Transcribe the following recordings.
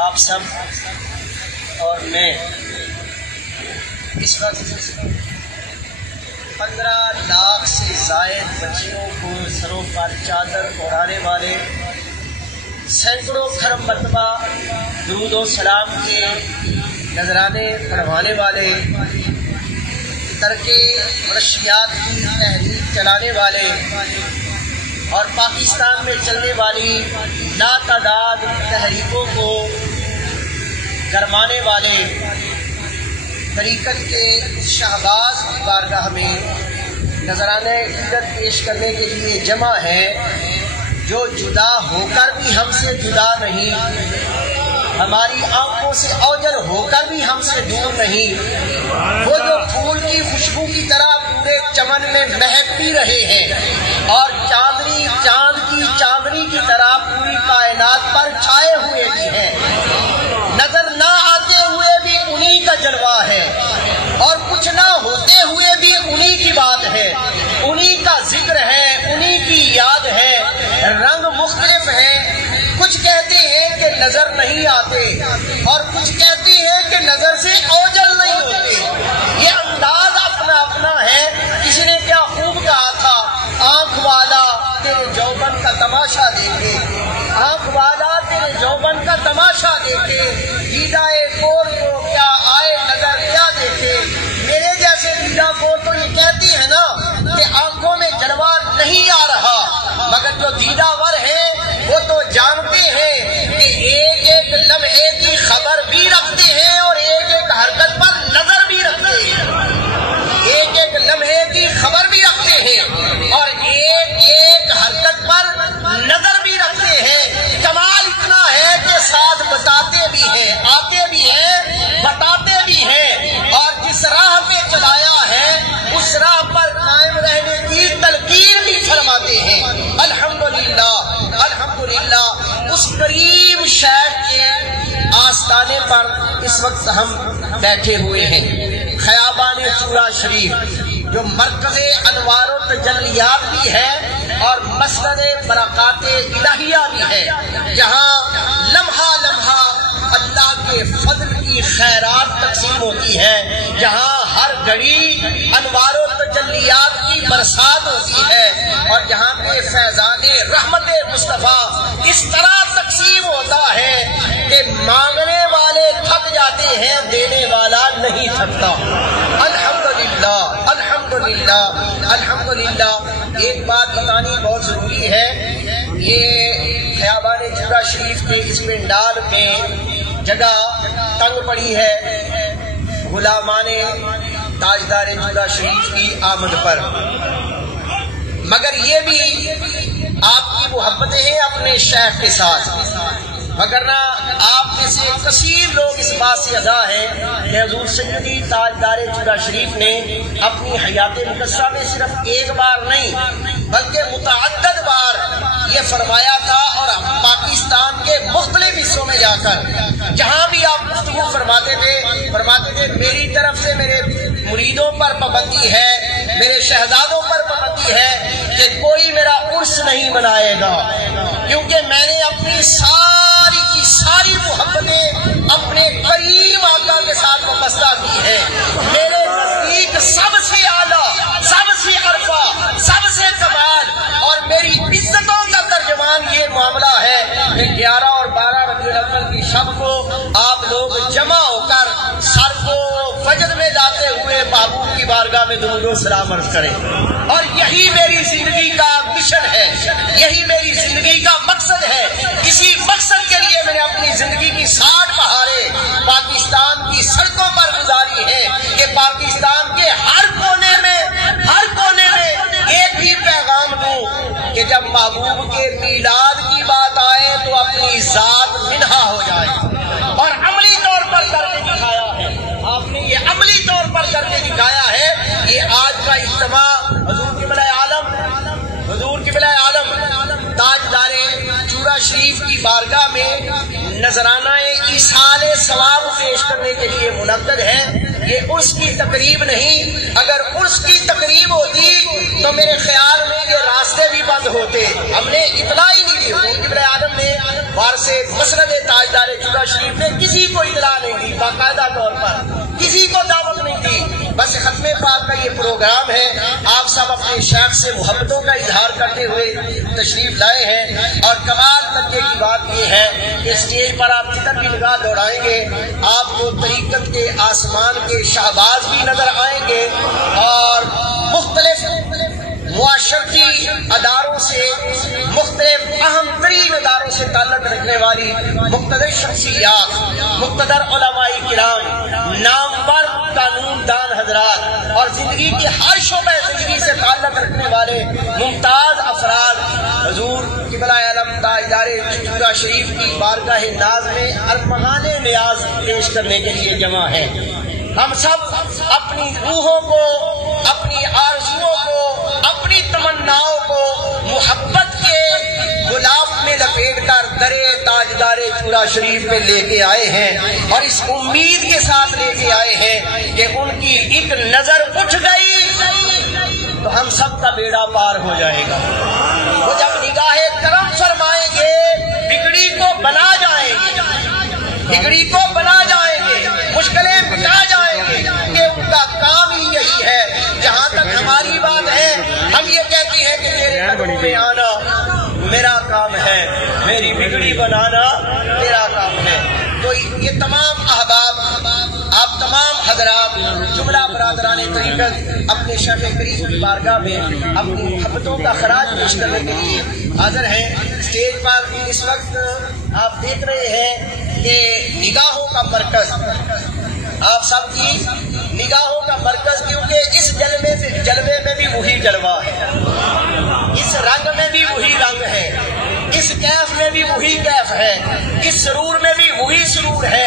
آپ سب اور میں اس وقت 15 لاکھ سے زائد بچیوں کو سروں پر چادر اوڑھانے والے، سینکڑوں کھرب مرتبہ درود و سلام کے نذرانے پڑھوانے والے، ترک منشیات کی تحریک چلانے والے اور پاکستان میں چلنے والی لاتعداد تحریکوں کو گرمانے والے طریقت کے شہباز کی بارگاہ میں نذرانہ عقیدت پیش کرنے کے لیے جمع ہے، جو جدا ہو کر بھی ہم سے جدا نہیں، ہماری آنکھوں سے اوجل ہو کر بھی ہم سے دور نہیں، وہ جو پھول کی خوشبو کی طرح پورے چمن میں مہک بھی رہے ہیں اور چاند کی چاندنی کی طرح پوری کائنات پر چھائے ہوئے بھی ہیں، نظر نہ آتے ہوئے بھی انہی کا جلوہ ہے اور کچھ نہ ہوتے ہوئے بھی انہی کی بات ہے، انہی کا ذکر ہے، انہی کی یاد ہے، رنگ مختلف ہیں، کچھ کہتے ہیں کہ نظر نہیں آتے اور کچھ کہتے ہیں کہ نظر سے اوجل نہیں ہوتے، یہ انداز اپنا اپنا ہے۔ کسی نے کیا خوب کہا تھا، آنکھ والا تیرے جوبن کا تماشا دیکھے، آنکھ والا تیرے جوبن کا تماشا دیکھے، دیدائے کور کو کیا آئے نظر کیا دیکھے۔ میرے جیسے دیدہ کور تو یہ کہتی ہے نا کہ آنکھوں میں جلوہ نہیں آ رہا، مگر جو دیدہ ور ہے وہ تو جانتے ہیں کہ ایک ایک لمحے کی خبر بھی رکھتے ہیں اور ایک ایک حرکت پر نظر بھی رکھتے ہیں، ایک ایک لمحے کی خبر بھی رکھتے ہیں اور ایک ایک حرکت پر نظر بھی رکھتے ہیں۔ کمال اتنا ہے کہ ساتھ بتاتے بھی ہیں، آتے بھی ہیں، بتاتے بھی ہیں اور جس راہ پہ چلایا ہے اس راہ پر قائم رہنے کی تلقین بھی فرماتے ہیں۔ الحمدللہ الحمدللہ اس کریم شیخ کے آستانے پر اس وقت ہم بیٹھے ہوئے ہیں، خیابان چورا شریف جو مرکز انوار و تجلیات بھی ہے اور مسند برکات الہیہ بھی ہے، جہاں لمحہ لمحہ اللہ کے فضل کی خیرات تقسیم ہوتی ہے، جہاں ہر گھڑی انوار و تجلیات کی برسات ہوتی ہے اور جہاں پہ فیضان رحمت مصطفیٰ اس طرح تقسیم ہوتا ہے کہ مانگنے والے تھک جاتے ہیں، دینے والا نہیں تھکتا۔ الحمدللہ الحمدللہ الحمدللہ۔ ایک بات بتانی بہت ضروری ہے، یہ خیابان چورا شریف کے اس پنڈال میں جگہ تنگ پڑی ہے غلامان تاجدار چورا شریف کی آمد پر، مگر یہ بھی آپ کی محبتیں ہیں اپنے شیخ کے ساتھ، وگرنہ آپ میں سے کثیر لوگ اس بات سے آگاہ ہیں کہ حضور سیدی تاجدار چورا شریف نے اپنی حیات مقدسہ میں صرف ایک بار نہیں بلکہ متعدد بار یہ فرمایا تھا، اور پاکستان کے مختلف حصوں میں جا کر جہاں بھی آپ گفتگو فرماتے تھے میری طرف سے میرے مریدوں پر پابندی ہے، میرے شہزادوں پر پابندی ہے کہ کوئی میرا عرس نہیں منائے گا، کیونکہ میں نے اپنی ساری کی ساری محبتیں اپنے کریم آقا کے ساتھ وابستہ کی ہے۔ میرے نزدیک سب سے اعلیٰ، سب سے عرفہ، سب سے کمال اور میری عزتوں کا ترجمان یہ معاملہ ہے کہ 11 اور 12 ربیع الاول کی شب کو آپ لوگ جمع ہو کر سر کو فجر میں لاتے ہوئے محبوب کی بارگاہ میں درود و سلام عرض کریں، اور یہی میری زندگی کا مشن ہے، یہی میری زندگی کا مقصد ہے۔ اسی مقصد کے لیے میں نے اپنی زندگی کی 60 بہاریں پاکستان کی سڑکوں پر گزاری ہے کہ پاکستان کے ہر کونے میں ایک ہی پیغام دوں کہ جب محبوب کے میلاد کی بات آئے تو اپنی ذات منہا ہو جائے، اور عملی طور پر کر کے دکھایا ہے، آپ نے یہ عملی طور پر کر کے دکھایا ہے۔ یہ آج کا اجتماع حضور قبلہ عالم تاجدار چورا شریف کی بارگاہ میں نذرانہ ایصال ثواب پیش کرنے کے لیے منعقد ہے۔ یہ عرس کی تقریب نہیں، اگر عرس کی تقریب ہوتی تو میرے خیال میں یہ راستے بھی بند ہوتے، ہم نے اطلاع ہی نہیں دی۔ قبلہ عالم نے وارث مسند تاجدار چورا شریف نے کسی کو اطلاع نہیں دی، باقاعدہ طور پر کسی کو دعوت نہیں دی۔ بس ختم پاک کا یہ پروگرام ہے، آپ سب اپنے شیخ سے محبتوں کا اظہار کرتے ہوئے تشریف لائے ہیں، اور کمال تنگے کی بات یہ ہے کہ اسٹیج پر آپ جدھر بھی نگاہ دوڑائیں گے آپ کو طریقت کے آسمان کے شہباز بھی نظر آئیں گے، اور مختلف معاشرتی اداروں سے، مختلف اہم ترین اداروں سے تعلق رکھنے والی مقتدر شخصیات، مقتدر علماء کرام، نامور قانون دان حضرات، اور زندگی کی ہر شعبہ زندگی سے تعلق رکھنے والے ممتاز افراد حضور قبلہ عالم تاجدار چورا شریف کی بارگاہ ناز میں ارمغان نیاز پیش کرنے کے لیے جمع ہیں۔ ہم سب اپنی روحوں کو، اپنی آرزوؤں کو، اپنی تمناؤں کو محبت کے غلاف میں لپیٹ کر درے تاجدار چورا شریف پہ لے کے آئے ہیں، اور اس امید کے ساتھ لے کے آئے ہیں کہ ان کی ایک نظر اٹھ گئی تو ہم سب کا بیڑا پار ہو جائے گا۔ وہ جب نگاہ کرم فرمائیں گے بگڑی کو بنا جائیں گے، بگڑی کو بنا جائیں گے، مشکلیں مٹا جائیں گے، کہ ان کا کام ہی یہی ہے۔ جہاں تک ہماری بات ہے، ہم یہ کہتے ہیں کہ تیرے قدموں میں آنا میرا کام ہے، میری بگڑی بنانا تیرا کام ہے۔ تو یہ تمام احباب، آپ تمام حضرات، جملہ برادران طریقت اپنے شیخ کریم کی بارگاہ میں اپنی محبتوں کا خراج پیش کرنے کے لیے حاضر ہیں۔ اسٹیج پر اس وقت آپ دیکھ رہے ہیں کہ نگاہوں کا مرکز، آپ سب کی نگاہوں کا مرکز، کیونکہ اس جلوے میں بھی وہی جلوہ ہے، اس رنگ میں بھی وہی رنگ ہے، اس کیف میں بھی وہی کیف ہے، اس سرور میں بھی وہی سرور ہے،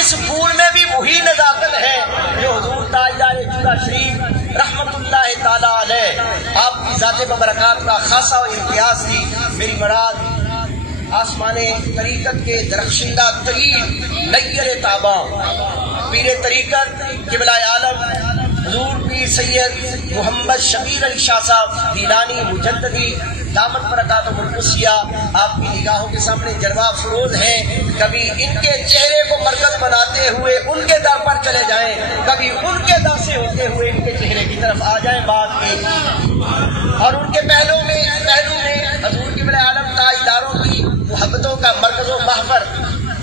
اس پھول میں بھی وہی نزاکت ہے جو حضور تاجدار چورا شریف رحمت اللہ تعالی علیہ آپ کی ذات مبارکات کا خاصہ و امتیاز تھی۔ میری مراد آسمان طریقت کے درخشندہ ترین نیر تاباں پیر طریقت قبلہ عالم حضور پیر سید محمد شبیر علی شاہ صاحب گیلانی مجددی دامت برکاتہ القدسیہ آپ کی نگاہوں کے سامنے جلوہ فروز ہیں۔ کبھی ان کے چہرے کو مرکز بناتے ہوئے ان کے در پر چلے جائیں، کبھی ان کے در سے ہوتے ہوئے ان کے چہرے کی طرف آ جائیں بات کی، اور ان کے پہلو میں حضور قبلہ عالم تاجداروں کی محبتوں کا مرکز و محور،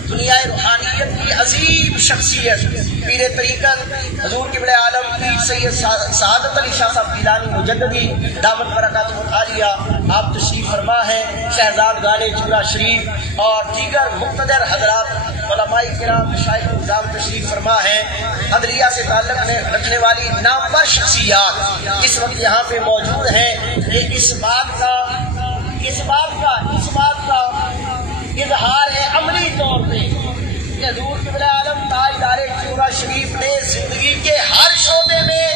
دنیا روحانیت کی عظیم شخصیت پیر طریقت حضور قبلہ عالم پیر سید سعادت علی شاہ صاحب گیلانی مجددی دامت برکاتہ العالیہ آپ تشریف فرما ہیں۔ شہزاد گانے چورا شریف اور دیگر مقتدر حضرات علماء کرام مشائخ نظام تشریف فرما ہیں۔ عدلیہ سے تعلق رکھنے والی نامور شخصیات اس وقت یہاں پہ موجود ہیں۔ یہ اس بات کا اظہار ہے عملی طور پہ کہ حضور قبلہ عالم تاجدار چورا شریف نے زندگی کے ہر شعبے میں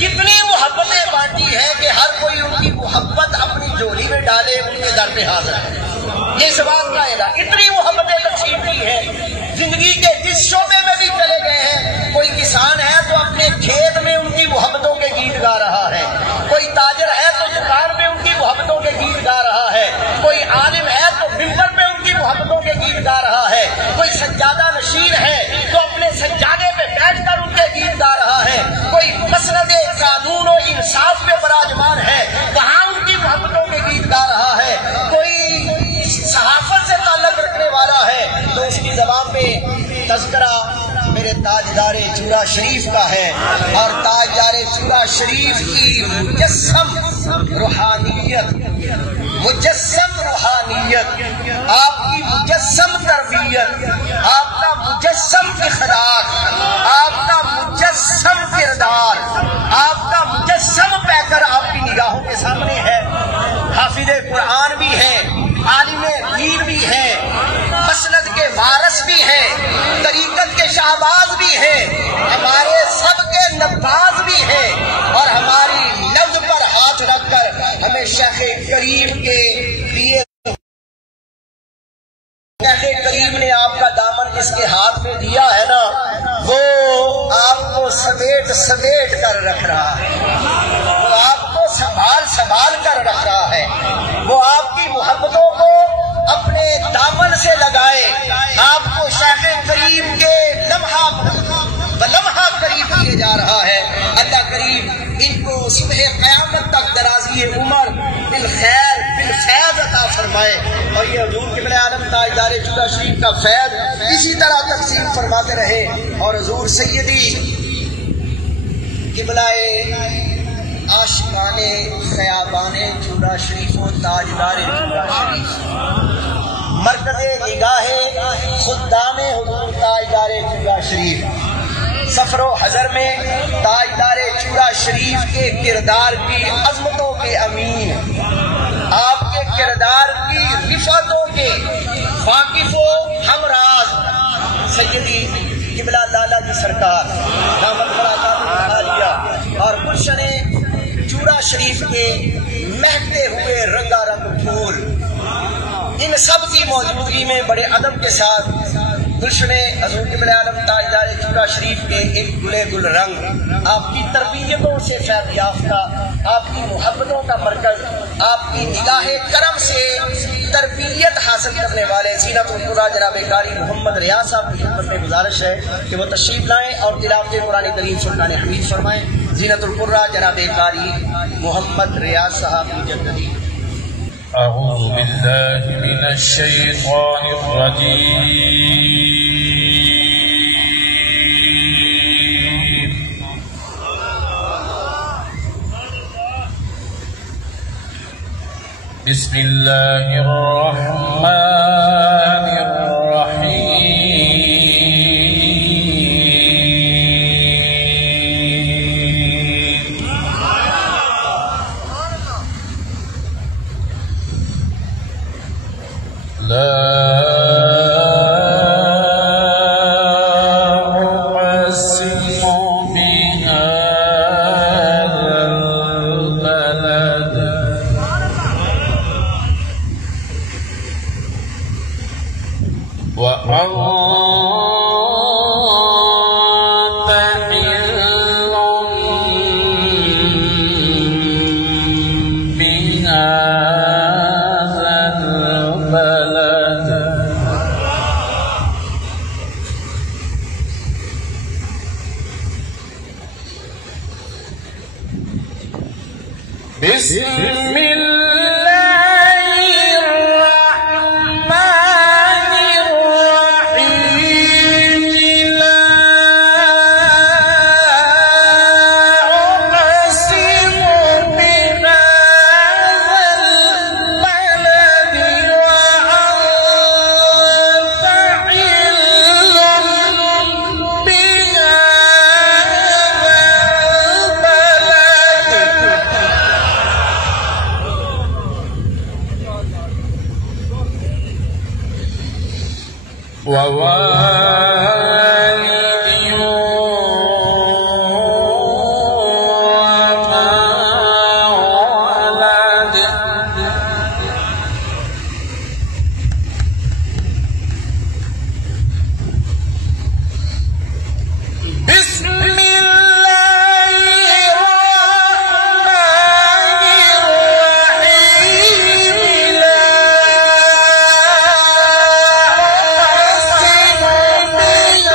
کتنی محبتیں بانٹی ہیں کہ ہر کوئی ان کی محبت اپنی جھولی میں ڈالے ان کے در پہ حاضر ہے۔ یہ اس بات کا اعلان، اتنی محبتیں تقسیم کی ہیں، زندگی کے جس شعبے میں بھی چلے گئے ہیں۔ کوئی کسان ہے تو اپنے کھیت میں ان کی محبتوں کے گیت گا رہا ہے، کوئی تاجر ہے تو دکان میں ان کی محبتوں کے گیت گا رہا ہے، کوئی عالم ہے تو ممبر پہ ان کی محبتوں کے گیت گا رہا ہے، کوئی سجادہ نشین ہے تو اپنے سجادے پہ بیٹھ کر ان کے گیت گا رہا ہے، کوئی مسند قانون و انصاف پہ براجمان ہے وہاں ان کی محبتوں کے گیت گا رہا ہے، کوئی صحافت سے تعلق رکھنے والا ہے تو اس کی زبان پہ تذکرہ میرے تاجدار چورا شریف کا ہے، اور تاجدار چورا شریف کی مجسم روحانیت، آپ کی مجسم تربیت، آپ کا مجسم اخلاق، آپ کا مجسم کردار، آپ کا مجسم پیکر آپ کی نگاہوں کے سامنے ہے۔ حافظ قرآن بھی ہیں، عالم دین بھی ہیں، مسند کے وارث بھی ہیں، طریقت کے شہباز بھی ہیں، ہمارے سب کے نباز بھی ہیں، اور ہماری نبض پر ہاتھ رکھ کر ہمیں شیخ کریم کے لیے، شیخ کریم نے آپ کا دامن جس کے ہاتھ میں دیا ہے نا، وہ آپ کو سمیٹ کر رکھ رہا ہے، وہ آپ کو سنبھال کر رکھ رہا ہے، وہ آپ کی محبتوں کو اپنے دامن صبح قیامت تک درازی عمر بالخیر بالفیض عطا فرمائے. اور یہ حضور قبلہ عالم تاجدار چودہ شریف کا فیض اسی طرح تقسیم فرماتے رہے. اور حضور سیدی قبلہ عاشقان خیابان چودہ شریف و تاجدار چودہ شریف مرکز نگاہ خدام حضور تاجدار چودہ شریف سفر و حضر میں تاجدار چودہ شریف کے کردار کی عظمتوں کے امین، آپ کے کردار کی رفعتوں کے واقف و ہمراز سیدی قبلہ لالا جی سرکار دامت برکات عالیہ اور گلشن چودہ شریف کے مہکتے ہوئے رنگا رنگ پھول، ان سب کی موجودگی میں بڑے ادب کے ساتھ گلشن حضور قبلہ عالم تاجدار چودہ شریف کے ایک گلے گل رنگ، آپ کی تربیتوں سے فیض یافتہ، آپ کی محبتوں کا مرکز، آپ کی نگاہ کرم سے تربیت حاصل کرنے والے زینت القرآن جناب قاری محمد ریاض صاحب کی خدمت میں گزارش ہے کہ وہ تشریف لائیں اور تلاوت قرآن کریم سلطان حمید فرمائیں. زینت القرآن جناب قاری محمد ریاض صاحب مجددی. أعوذ بالله من الشيطان الرجيم. بسم الله الرحمن الرحيم. لا أقسم بهذا البلد وأنت حل بهذا البلد بسم الله الرحمن الرحيم. لا أقسم بهذا البلد وأنت حل بهذا البلد ووالد وما ولد. بسم الله الرحمن الرحيم. لا أقسم بهذا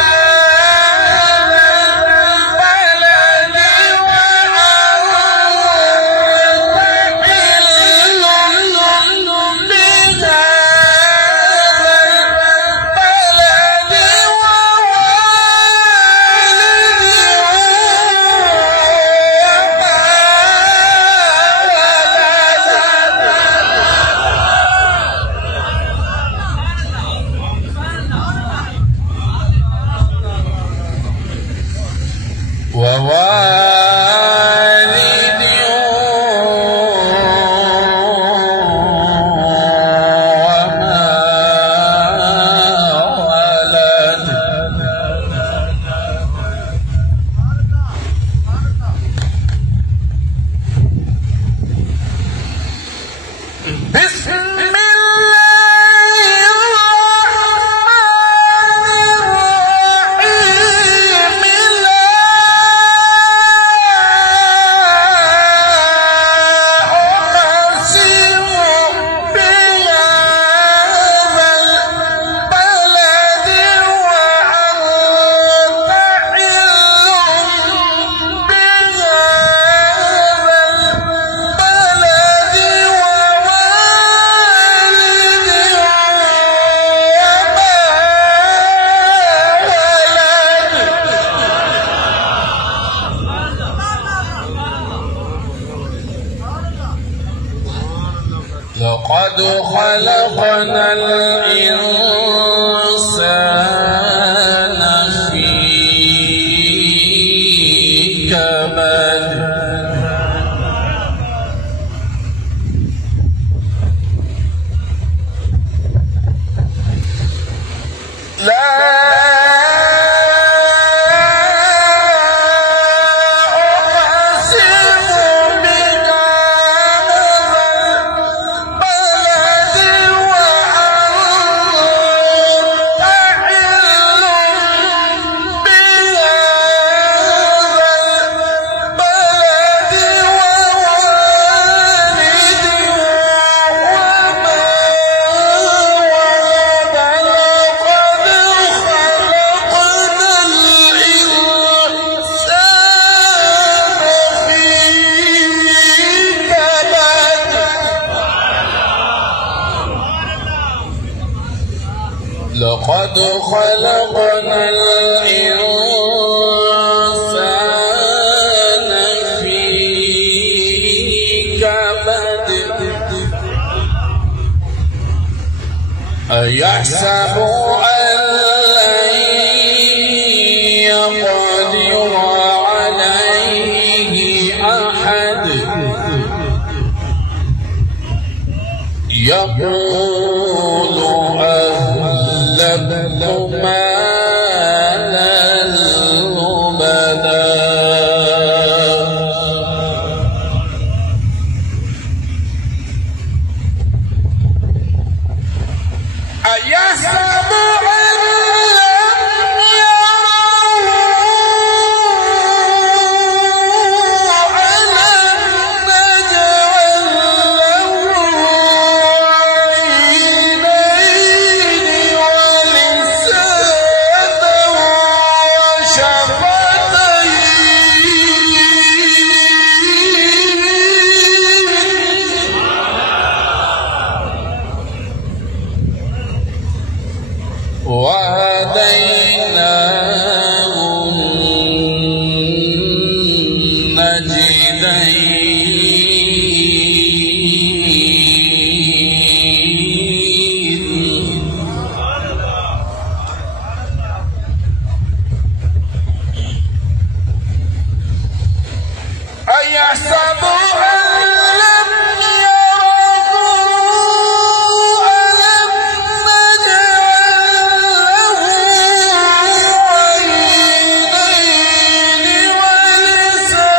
خلقنا الإنسان في كبد لقد خلقنا الإنسان في كبد أيحسب أن لن يقدر عليه أحد يقول أهلكت مالا لبدا أيحسب أن لم يره ألم نجعل له عينين ولسانا وشفتين وهديناه النجدين أيحسب أن لم يره ألم نجعل له عينين ولسانا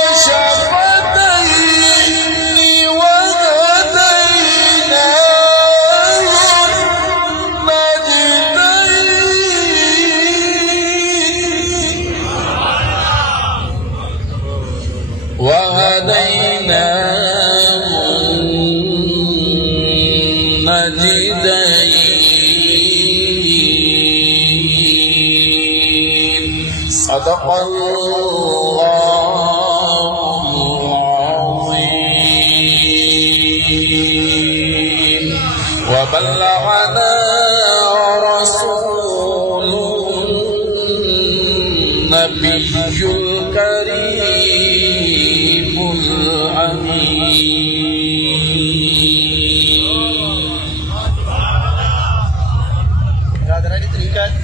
وشفتين وهديناه النجدين صدق الله العظيم وبلغنا رسوله النبي الكريم الأمين. برادران طریقت